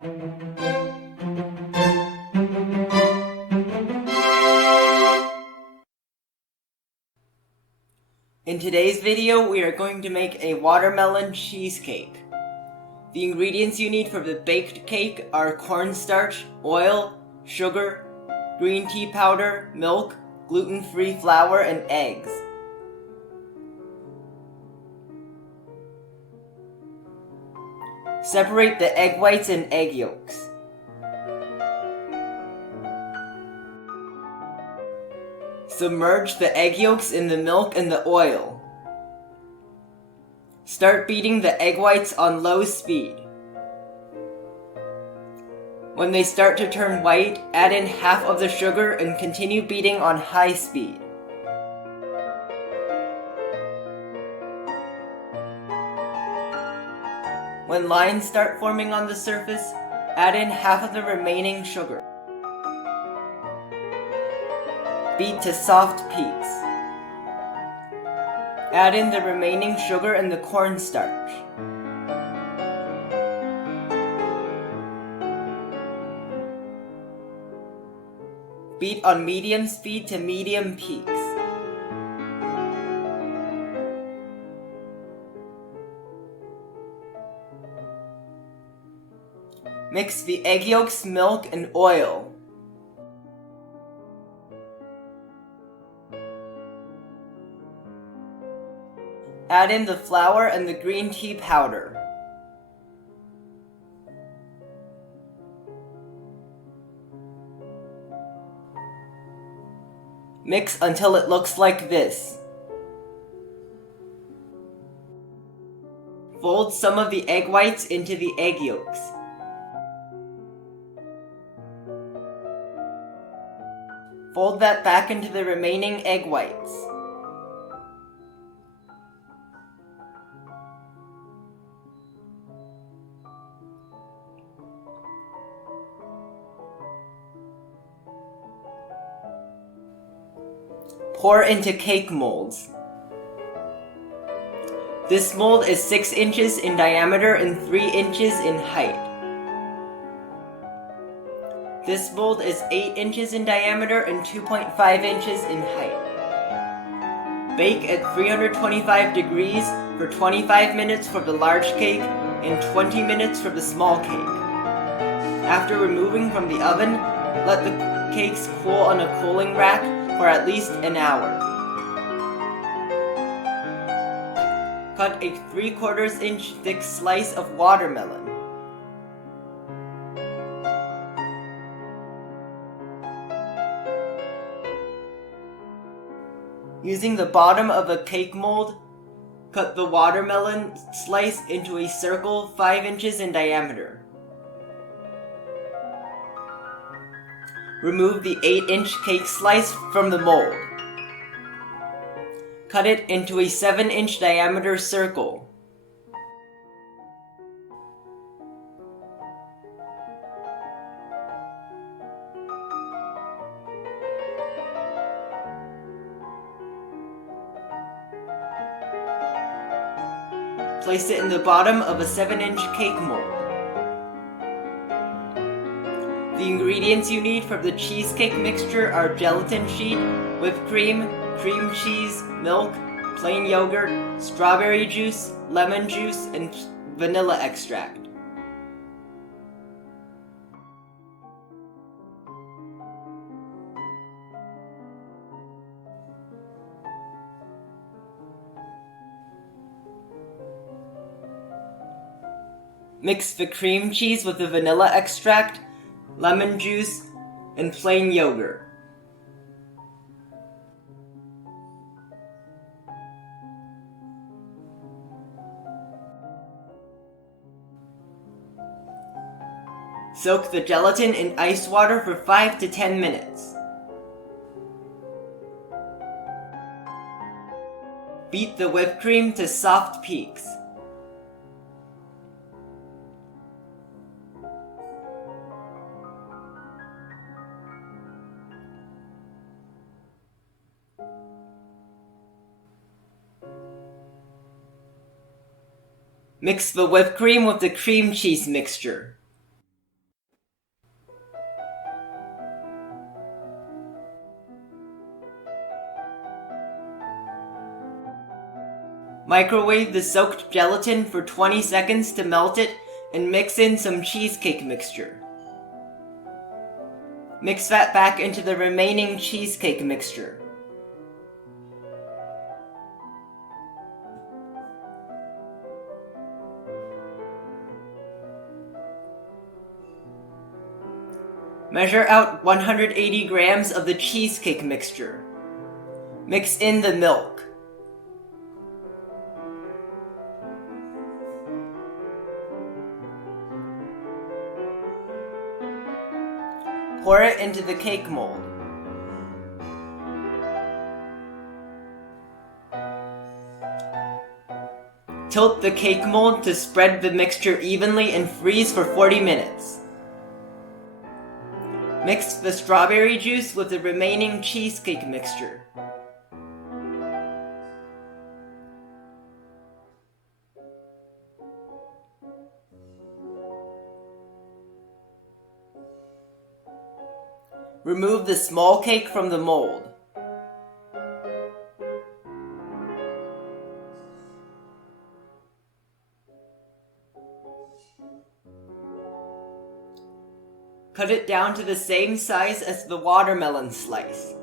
In today's video, we are going to make a watermelon cheesecake. The ingredients you need for the baked cake are cornstarch, oil, sugar, green tea powder, milk, gluten-free flour, and eggs. Separate the egg whites and egg yolks. Submerge the egg yolks in the milk and the oil. Start beating the egg whites on low speed. When they start to turn white, add in half of the sugar and continue beating on high speed. When lines start forming on the surface, add in half of the remaining sugar. Beat to soft peaks. Add in the remaining sugar and the cornstarch. Beat on medium speed to medium peaks. Mix the egg yolks, milk, and oil. Add in the flour and the green tea powder. Mix until it looks like this. Fold some of the egg whites into the egg yolks. Fold that back into the remaining egg whites. Pour into cake molds. This mold is 6 inches in diameter and 3 inches in height. This mold is 8 inches in diameter and 2.5 inches in height. Bake at 325 degrees for 25 minutes for the large cake and 20 minutes for the small cake. After removing from the oven, let the cakes cool on a cooling rack for at least an hour. Cut a 3/4 inch thick slice of watermelon. Using the bottom of a cake mold, cut the watermelon slice into a circle 5 inches in diameter. Remove the 8-inch cake slice from the mold. Cut it into a 7-inch diameter circle. Place it in the bottom of a 7-inch cake mold. The ingredients you need for the cheesecake mixture are gelatin sheet, whipped cream, cream cheese, milk, plain yogurt, strawberry juice, lemon juice, and vanilla extract. Mix the cream cheese with the vanilla extract, lemon juice, and plain yogurt. Soak the gelatin in ice water for 5 to 10 minutes. Beat the whipped cream to soft peaks. Mix the whipped cream with the cream cheese mixture. Microwave the soaked gelatin for 20 seconds to melt it and mix in some cheesecake mixture. Mix that back into the remaining cheesecake mixture. Measure out 180 grams of the cheesecake mixture. Mix in the milk. Pour it into the cake mold. Tilt the cake mold to spread the mixture evenly and freeze for 40 minutes. Mix the strawberry juice with the remaining cheesecake mixture. Remove the small cake from the mold. Cut it down to the same size as the watermelon slice.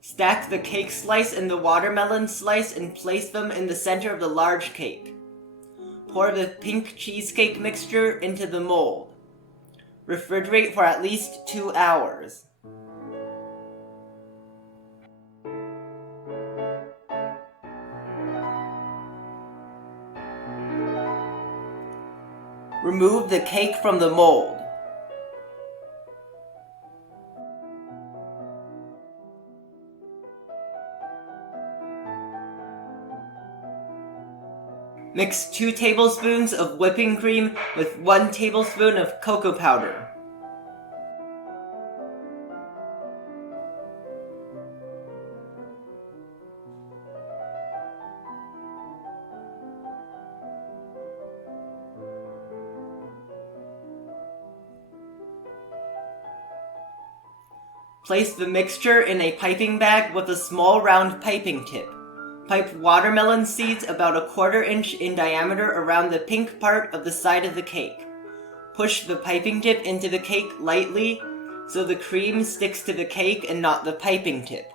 Stack the cake slice and the watermelon slice and place them in the center of the large cake. Pour the pink cheesecake mixture into the mold. Refrigerate for at least 2 hours. Remove the cake from the mold. Mix 2 tablespoons of whipping cream with 1 tablespoon of cocoa powder. Place the mixture in a piping bag with a small round piping tip. Pipe watermelon seeds about 1/4 inch in diameter around the pink part of the side of the cake. Push the piping tip into the cake lightly so the cream sticks to the cake and not the piping tip.